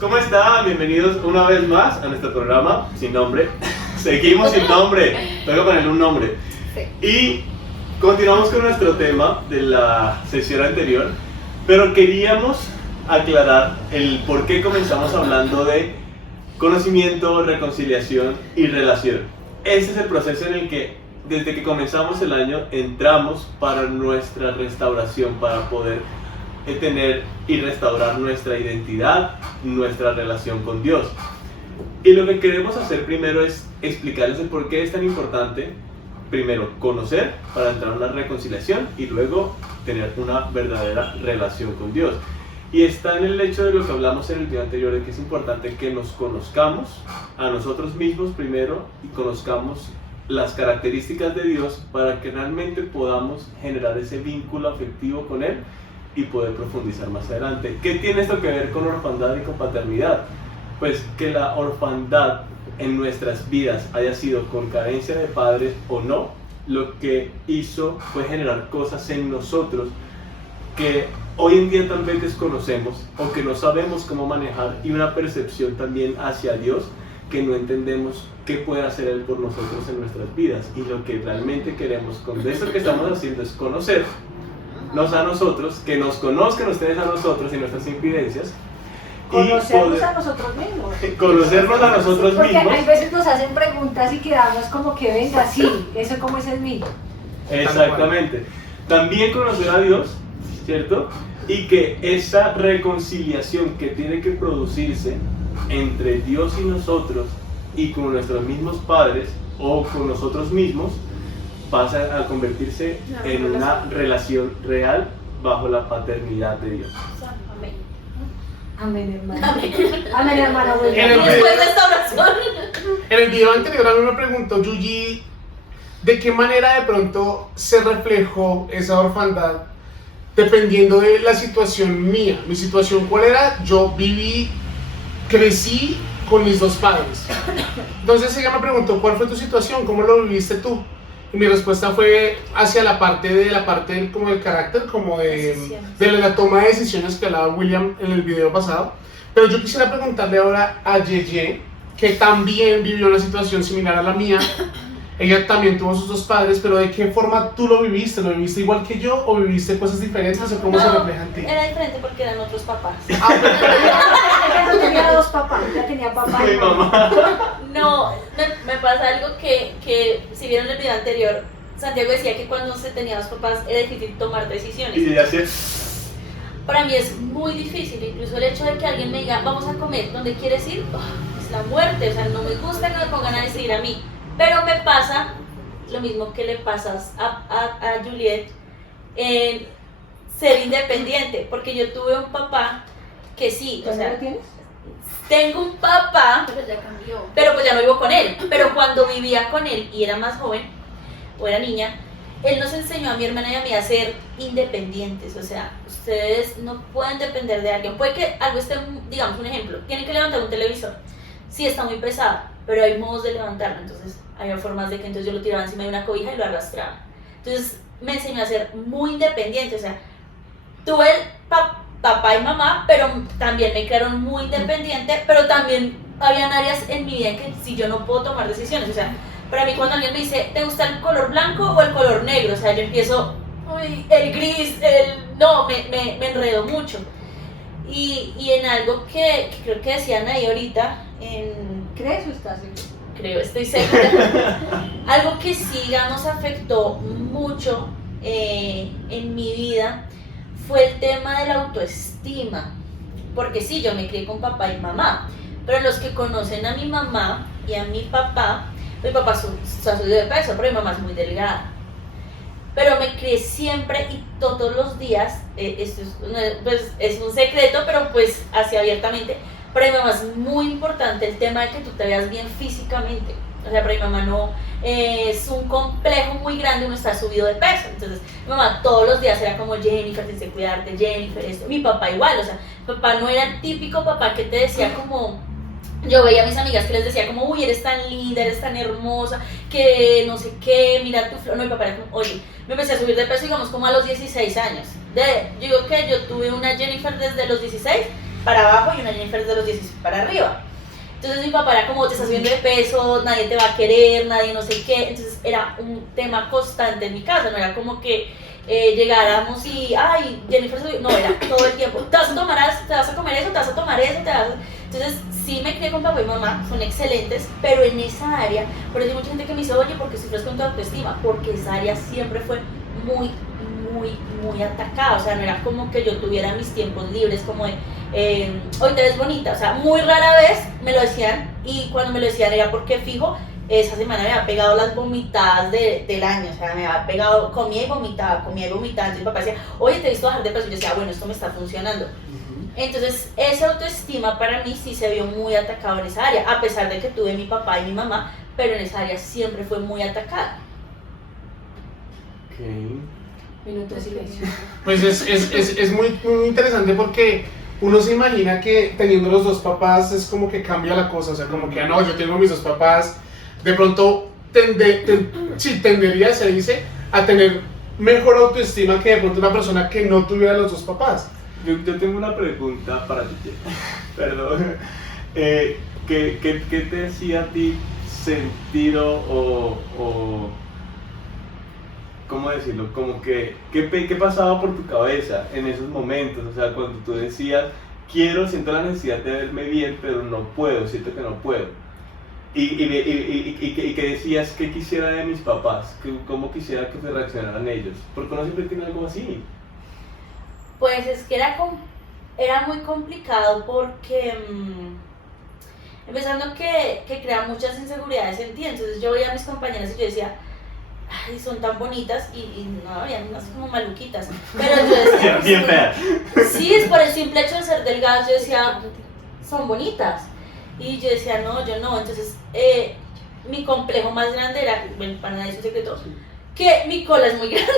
¿cómo están? Bienvenidos una vez más a nuestro programa sin nombre. Seguimos sin nombre, tengo que ponerle un nombre. Sí. Y continuamos con nuestro tema de la sesión anterior, pero queríamos aclarar el por qué comenzamos hablando de conocimiento, reconciliación y relación. Ese es el proceso en el que desde que comenzamos el año entramos para nuestra restauración, para poder tener y restaurar nuestra identidad, nuestra relación con Dios. Y lo que queremos hacer primero es explicarles el por qué es tan importante, primero conocer para entrar en una reconciliación y luego tener una verdadera relación con Dios. Y está en el hecho de lo que hablamos en el video anterior, de que es importante que nos conozcamos a nosotros mismos primero y conozcamos las características de Dios para que realmente podamos generar ese vínculo afectivo con Él y poder profundizar más adelante. ¿Qué tiene esto que ver con orfandad y con paternidad? Pues que la orfandad en nuestras vidas haya sido con carencia de padres o no, lo que hizo fue generar cosas en nosotros que hoy en día tal vez desconocemos o que no sabemos cómo manejar, y una percepción también hacia Dios que no entendemos qué puede hacer Él por nosotros en nuestras vidas. Y lo que realmente queremos con esto que estamos haciendo es conocernos a nosotros, que nos conozcan ustedes a nosotros y nuestras infidencias. Conocernos a nosotros mismos. Conocernos a nosotros Porque mismos. hay veces nos hacen preguntas y quedamos como que venga, sí, eso como es el mío. Exactamente. También conocer a Dios, ¿cierto? Y que esa reconciliación que tiene que producirse entre Dios y nosotros y con nuestros mismos padres o con nosotros mismos pasa a convertirse en una relación real bajo la paternidad de Dios. Amén. Amén, hermano. Amén. Amén, hermano. Y después de esta oración. En el video anterior a mí me preguntó Yuji de qué manera de pronto se reflejó esa orfandad dependiendo de la situación mía. Mi situación, ¿cuál era? Yo crecí con mis dos padres. Entonces ella me preguntó, ¿cuál fue tu situación? ¿Cómo lo viviste tú? Y mi respuesta fue hacia la parte como del carácter, como de la toma de decisiones que hablaba William en el video pasado. Pero yo quisiera preguntarle ahora a Yeye, que también vivió una situación similar a la mía. Ella también tuvo sus dos padres, pero ¿de qué forma tú lo viviste? ¿Lo viviste igual que yo o viviste cosas diferentes o cómo se refleja en ti? Era diferente porque eran otros papás. Ella no tenía dos papás, ella tenía papá y Mi mamá. No, me pasa algo que si vieron el video anterior, Santiago decía que cuando se tenía dos papás era difícil tomar decisiones. Y así Para mí es muy difícil, incluso el hecho de que alguien me diga, vamos a comer, ¿dónde quieres ir? Es la muerte, o sea, no me gusta que me pongan a decidir a mí. Pero me pasa lo mismo que le pasas a Juliet en ser independiente, porque yo tuve un papá que sí, o ¿Dónde sea, lo tienes? tengo un papá, Pero ya cambió. pero pues ya no vivo con él. Pero cuando vivía con él y era más joven, o era niña, él nos enseñó a mi hermana y a mí a ser independientes. O sea, ustedes no pueden depender de alguien. Puede que algo esté, digamos un ejemplo, tienen que levantar un televisor. Sí, está muy pesado, pero hay modos de levantarlo. Entonces, había formas de que entonces yo lo tiraba encima de una cobija y lo arrastraba. Entonces, me enseñó a ser muy independiente. O sea, tuve papá y mamá, pero también me crearon muy independiente, pero también habían áreas en mi vida en que si yo no puedo tomar decisiones. O sea, para mí cuando alguien me dice, ¿te gusta el color blanco o el color negro? O sea, yo empiezo, uy, el gris, no, me enredo mucho. Y en algo que creo que decían ahí ahorita, ¿Crees o estás seguro? creo, estoy segura, algo que sí, digamos, afectó mucho en mi vida fue el tema de la autoestima. Porque sí, yo me crié con papá y mamá, pero los que conocen a mi mamá y a mi papá se ha subido de peso, pero mi mamá es muy delgada. Pero me crié siempre y todos los días, esto pues, es un secreto, pero pues así abiertamente, para mi mamá es muy importante el tema de que tú te veas bien físicamente. O sea, para mi mamá no es un complejo muy grande uno estar subido de peso. Entonces, mi mamá todos los días era como, Jennifer, tienes que cuidarte, Jennifer, esto. Mi papá igual, o sea, mi papá no era el típico papá que te decía como, yo veía a mis amigas que les decía como, uy, eres tan linda, eres tan hermosa, que no sé qué, mira tu flor. No, mi papá era como, oye, me empecé a subir de peso, digamos, como a los 16 años. Yo digo que yo tuve una Jennifer desde los 16 para abajo y una Jennifer de los 16 para arriba. Entonces mi papá era como, te estás subiendo de peso, nadie te va a querer, nadie no sé qué. Entonces era un tema constante en mi casa, no era como que llegáramos y, ay, Jennifer subió. No, era todo el tiempo, te vas a comer eso, te vas a tomar eso, Entonces sí me crié con papá y mamá, son excelentes, pero en esa área, por eso hay mucha gente que me dice, oye, ¿por qué sufres con tu autoestima? Porque esa área siempre fue muy atacada, o sea, no era como que yo tuviera mis tiempos libres, como de, hoy te ves bonita, o sea, muy rara vez me lo decían, y cuando me lo decían era porque fijo, esa semana me había pegado las vomitadas del año, o sea, me había pegado, comía y vomitaba, entonces mi papá decía, oye, te he visto bajar de peso, y yo decía, bueno, esto me está funcionando. Entonces, esa autoestima para mí sí se vio muy atacado en esa área, a pesar de que tuve mi papá y mi mamá, pero en esa área siempre fue muy atacada. Okay. Minuto de silencio. Pues es muy interesante porque uno se imagina que teniendo los dos papás es como que cambia la cosa, o sea, como que no, yo tengo mis dos papás, de pronto tendería, se dice, a tener mejor autoestima que de pronto una persona que no tuviera los dos papás. Yo tengo una pregunta para ti, perdón. ¿Qué te hacía a ti sentir o ¿cómo decirlo? Como que, ¿qué pasaba por tu cabeza en esos momentos? O sea, cuando tú decías, siento la necesidad de verme bien, pero no puedo, siento que no puedo. Y que decías, ¿qué quisiera de mis papás? ¿Cómo quisiera que se reaccionaran ellos? Porque uno siempre tiene algo así. Pues es que era muy complicado porque, empezando que crea muchas inseguridades en ti, entonces yo veía a mis compañeras y yo decía, ay, son tan bonitas y no, habían unas como maluquitas, pero yo decía, bien fea. sí, es por el simple hecho de ser delgadas, yo decía, son bonitas, y yo decía, no, yo no, entonces mi complejo más grande era, bueno, para nadie es un secreto, que mi cola es muy grande,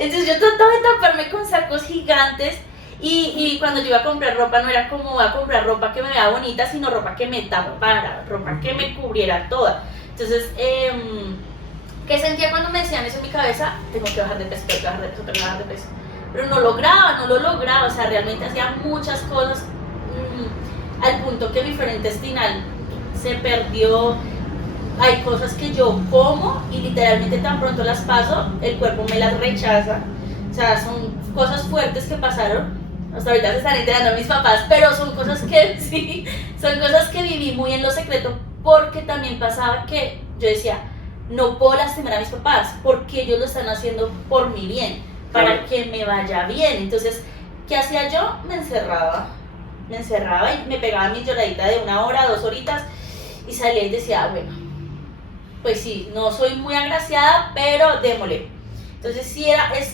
entonces yo trataba de taparme con sacos gigantes, y cuando yo iba a comprar ropa no era como voy a comprar ropa que me vea bonita, sino ropa que me tapara, ropa que me cubriera toda, entonces, ¿qué sentía cuando me decían eso en mi cabeza? Tengo que bajar de peso, tengo que bajar de peso, tengo que bajar de peso. Pero no lo lograba, o sea, realmente hacía muchas cosas al punto que mi flora intestinal se perdió. Hay cosas que yo como y literalmente tan pronto las paso, el cuerpo me las rechaza. O sea, son cosas fuertes que pasaron. Hasta ahorita se están enterando mis papás, pero son cosas que sí, son cosas que viví muy en lo secreto, porque también pasaba que yo decía, no puedo lastimar a mis papás porque ellos lo están haciendo por mi bien, para que me vaya bien. Entonces, ¿qué hacía yo? Me encerraba y me pegaba mi lloradita de 1 hora, 2 horitas y salía y decía, bueno, pues sí, no soy muy agraciada, pero démosle. Entonces sí,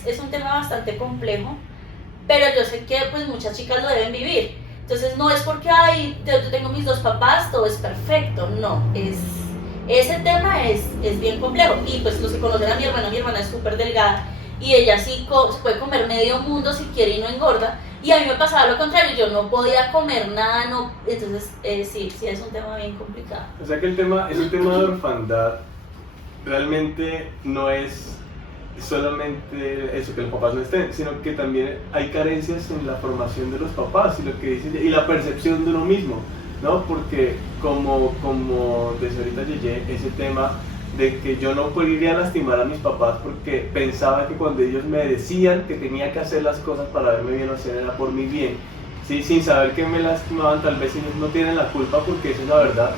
es un tema bastante complejo, pero yo sé que pues muchas chicas lo deben vivir. Entonces no es porque, ay, yo tengo mis dos papás, todo es perfecto, no, ese tema es bien complejo. Y pues los que conocen a mi hermana es súper delgada y ella sí se puede comer medio mundo si quiere y no engorda, y a mí me pasaba lo contrario, yo no podía comer nada, no, entonces sí es un tema bien complicado. O sea que ese tema de orfandad realmente no es solamente eso, que los papás no estén, sino que también hay carencias en la formación de los papás y lo que dicen, y la percepción de uno mismo, ¿no? Porque como decía ahorita Yeye, ese tema de que yo no podría lastimar a mis papás porque pensaba que cuando ellos me decían que tenía que hacer las cosas para verme bien o hacer era por mi bien, ¿sí? Sin saber que me lastimaban, tal vez ellos no tienen la culpa porque esa es la verdad.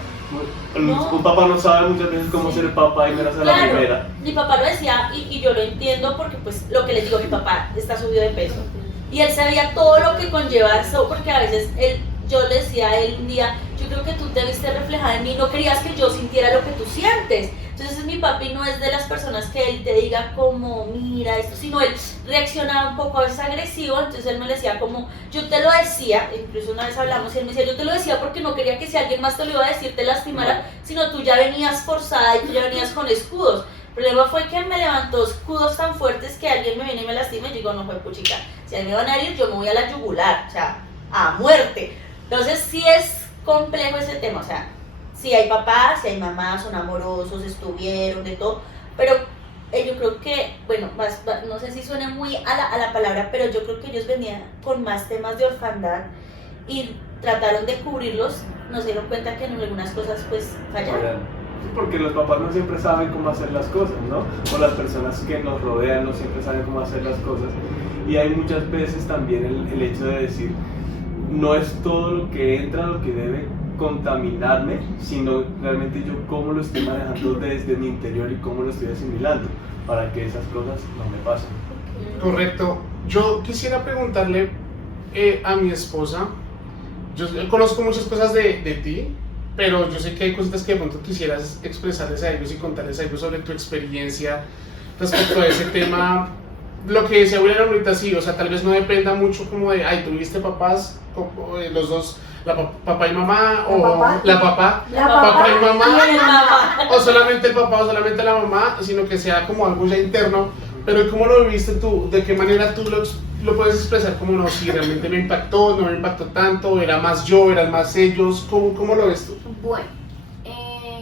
No. Un papá no sabe muchas veces cómo ser papá y menos a la primera. Mi papá lo decía y yo lo entiendo porque pues lo que les digo, mi papá está subido de peso y él sabía todo lo que conlleva eso, porque a veces yo le decía a él un día, yo creo que tú te viste reflejada en mí, no querías que yo sintiera lo que tú sientes. Entonces mi papi no es de las personas que él te diga como, mira esto, sino él reaccionaba un poco a veces agresivo, entonces él me decía como, yo te lo decía, incluso una vez hablamos y él me decía, yo te lo decía porque no quería que si alguien más te lo iba a decir te lastimara, sino tú ya venías forzada y tú ya venías con escudos. El problema fue que me levantó escudos tan fuertes que alguien me viene y me lastima y yo digo, no fue puchica, si a mí me van a herir yo me voy a la yugular, o sea, a muerte. Entonces sí es complejo ese tema, o sea, sí hay papás, sí hay mamás, son amorosos, estuvieron, de todo, pero yo creo que, bueno, no sé si suena muy a la palabra, pero yo creo que ellos venían con más temas de orfandad y trataron de cubrirlos, no se dieron cuenta que en algunas cosas pues fallaron. Porque los papás no siempre saben cómo hacer las cosas, ¿no? O las personas que nos rodean no siempre saben cómo hacer las cosas. Y hay muchas veces también el hecho de decir, no es todo lo que entra lo que debe contaminarme, sino realmente yo cómo lo estoy manejando desde mi interior y cómo lo estoy asimilando para que esas cosas no me pasen. Correcto. Yo quisiera preguntarle a mi esposa, yo conozco muchas cosas de ti, pero yo sé que hay cositas que de pronto quisieras expresarles a ellos y contarles a ellos sobre tu experiencia respecto a ese tema. Lo que decía William ahorita, sí, o sea, tal vez no dependa mucho como de, ay, tuviste papás, los dos, papá y mamá, o papá? papá y mamá, o solamente el papá o solamente la mamá, sino que sea como algo ya interno. Pero ¿cómo lo viviste tú? ¿De qué manera tú lo puedes expresar? Como no, si realmente me impactó, no me impactó tanto, era más yo, eran más ellos, ¿cómo lo ves tú? Bueno,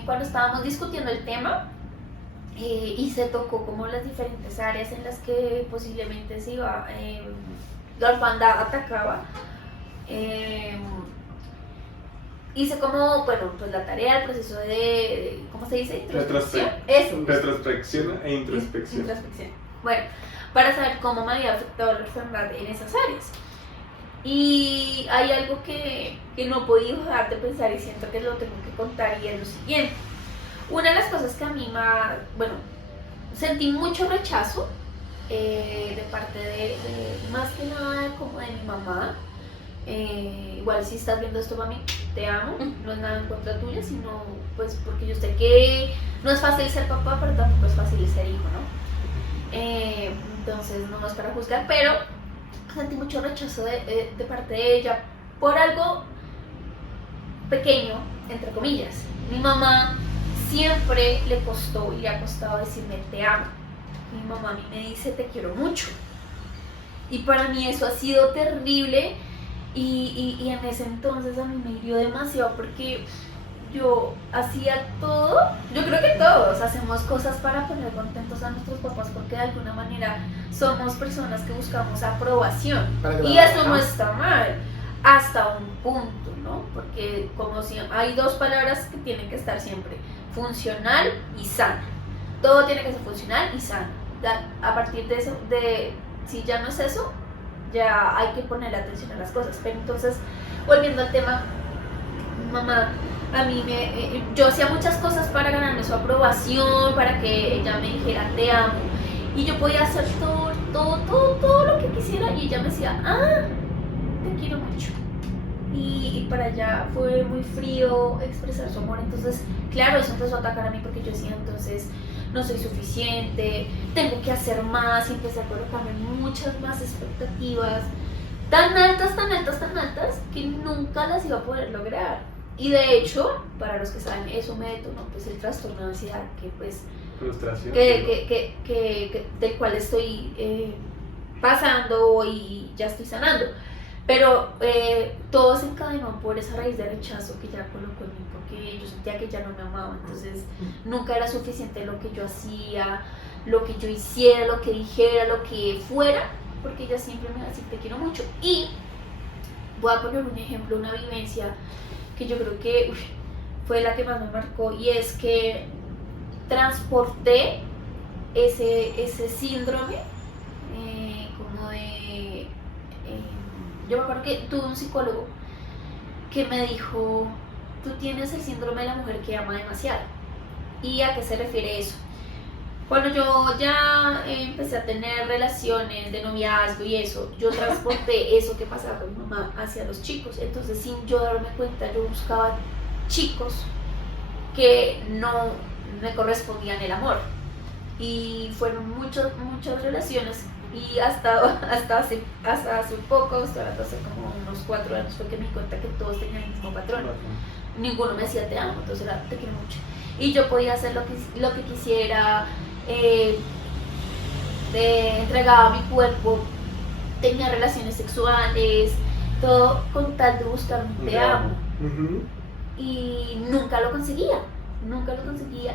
cuando estábamos discutiendo el tema y se tocó como las diferentes áreas en las que posiblemente se iba, la orfandad atacaba, hice como, bueno, pues la tarea, el proceso de ¿cómo se dice? Introspección. Eso. Retrospección e introspección. Bueno, para saber cómo me había afectado la orfandad en esas áreas. Y hay algo que no he podido dejar de pensar y siento que lo tengo que contar, y es lo siguiente. Una de las cosas que a mí sentí mucho rechazo de parte de más que nada como de mi mamá. Igual si estás viendo esto, mami, te amo, no es nada en contra tuya, sino pues porque yo sé que no es fácil ser papá, pero tampoco es fácil ser hijo, ¿no? Entonces no es para juzgar, pero sentí mucho rechazo de parte de ella por algo pequeño, entre comillas. Mi mamá siempre le costó y le ha costado decirme te amo. Mi mamá a mí me dice te quiero mucho, y para mí eso ha sido terrible. Y en ese entonces a mí me hirió demasiado porque yo hacía todo, yo creo que todos hacemos cosas para poner contentos a nuestros papás porque de alguna manera somos personas que buscamos aprobación, y eso no está mal hasta un punto, ¿no? Porque como si hay dos palabras que tienen que estar siempre, funcional y sana. Todo tiene que ser funcional y sano. A partir de eso, si ya no es eso, ya hay que ponerle atención a las cosas. Pero entonces, volviendo al tema, mamá, a mí yo hacía muchas cosas para ganarme su aprobación, para que ella me dijera te amo, y yo podía hacer todo lo que quisiera, y ella me decía, te quiero mucho. Y para ella fue muy frío expresar su amor. Entonces, claro, eso empezó a atacar a mí porque yo decía, entonces no soy suficiente, tengo que hacer más, y empecé a colocarme muchas más expectativas, tan altas, que nunca las iba a poder lograr. Y de hecho, para los que saben, eso me detonó pues el trastorno de ansiedad, que pues frustración, del cual estoy pasando y ya estoy sanando. Pero todo se encadenó por esa raíz de rechazo que ya colocó en mí, porque yo sentía que ya no me amaba. Entonces nunca era suficiente lo que yo hacía, lo que yo hiciera, lo que dijera, lo que fuera, porque ella siempre me decía te quiero mucho. Y voy a poner un ejemplo, una vivencia que yo creo que fue la que más me marcó, y es que transporté ese síndrome como de... yo me acuerdo que tuve un psicólogo que me dijo, tú tienes el síndrome de la mujer que ama demasiado. ¿Y a qué se refiere eso? Cuando yo ya empecé a tener relaciones de noviazgo y eso, yo transporté eso que pasaba con mi mamá hacia los chicos. Entonces, sin yo darme cuenta, yo buscaba chicos que no me correspondían el amor. Y fueron muchas relaciones. Y hasta hace poco, hasta hace como unos 4 años, fue que me di cuenta que todos tenían el mismo patrón. Ninguno me decía te amo, entonces era te quiero mucho. Y yo podía hacer lo que quisiera, entregaba mi cuerpo, tenía relaciones sexuales, todo con tal de buscar un te amo. Y nunca lo conseguía,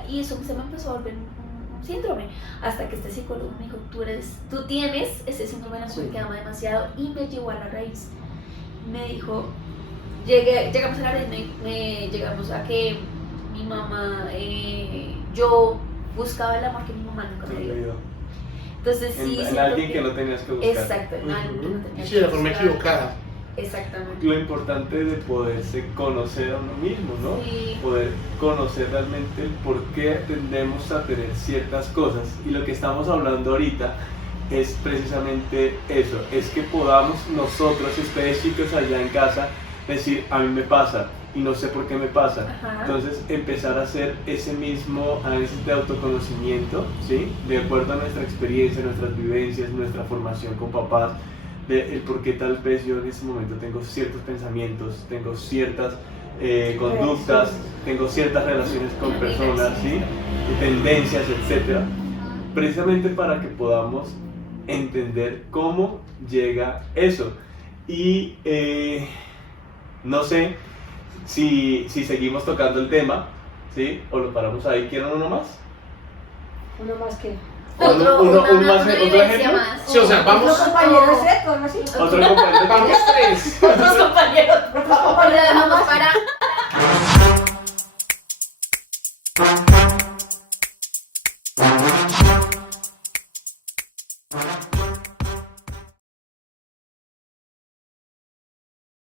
y eso se me empezó a volver un síndrome, hasta que este psicólogo me dijo, tú tienes ese síndrome de la mujer que ama demasiado, y me llevó a la raíz. Me dijo, llegamos a la red, llegamos a que mi mamá, yo buscaba el amor que mi mamá nunca me dio. Entonces sí, en siento alguien que no tenías que buscar. Exacto, en alguien que no tenía Sí, que de la forma buscar. equivocada. Exactamente. Lo importante de poderse conocer a uno mismo, ¿no? Sí. Poder conocer realmente el por qué tendemos a tener ciertas cosas. Y lo que estamos hablando ahorita es precisamente eso, es que podamos nosotros, específicos allá en casa, decir, a mí me pasa y no sé por qué me pasa. Ajá. Entonces empezar a hacer ese mismo análisis de autoconocimiento, ¿sí? De acuerdo a nuestra experiencia, nuestras vivencias, nuestra formación con papás, de el por qué tal vez yo en ese momento tengo ciertos pensamientos, tengo ciertas conductas, tengo ciertas relaciones con personas, ¿sí? Tendencias, etc. Precisamente para que podamos entender cómo llega eso. Y no sé si seguimos tocando el tema, ¿sí? O lo paramos ahí. ¿Quieren uno más? Uno más que. Una vivencia ejemplo? más. Sí, o sea, vamos. ¿Otro compañero de set o algo así? Otro compañero. Vamos tres. Los compañeros. ¿Otros O lo compañeros dejamos más? para